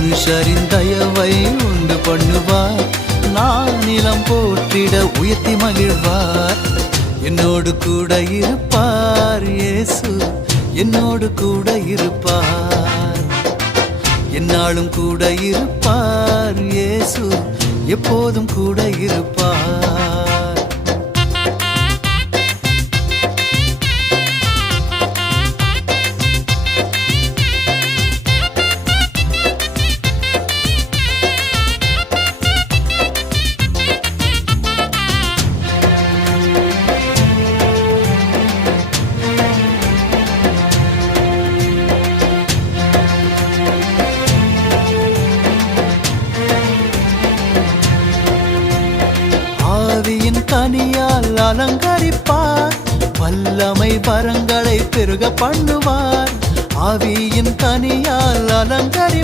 மனுஷரின் தயவை உண்டு பண்ணுவார், நான் நிலம் போற்றிட உயர்த்தி மகிழ்வார். என்னோடு கூட இருப்பார் இயேசு, என்னோடு கூட இருப்பார். என்னாலும் கூட இருப்பார் இயேசு, எப்போதும் கூட இருப்பார். ஆவியின் கனியால் அலங்கரிப்பார், வல்லமை வரங்களை பெருக பண்ணுவார். ஆவியின் கனியால் அலங்கரிப்பார்.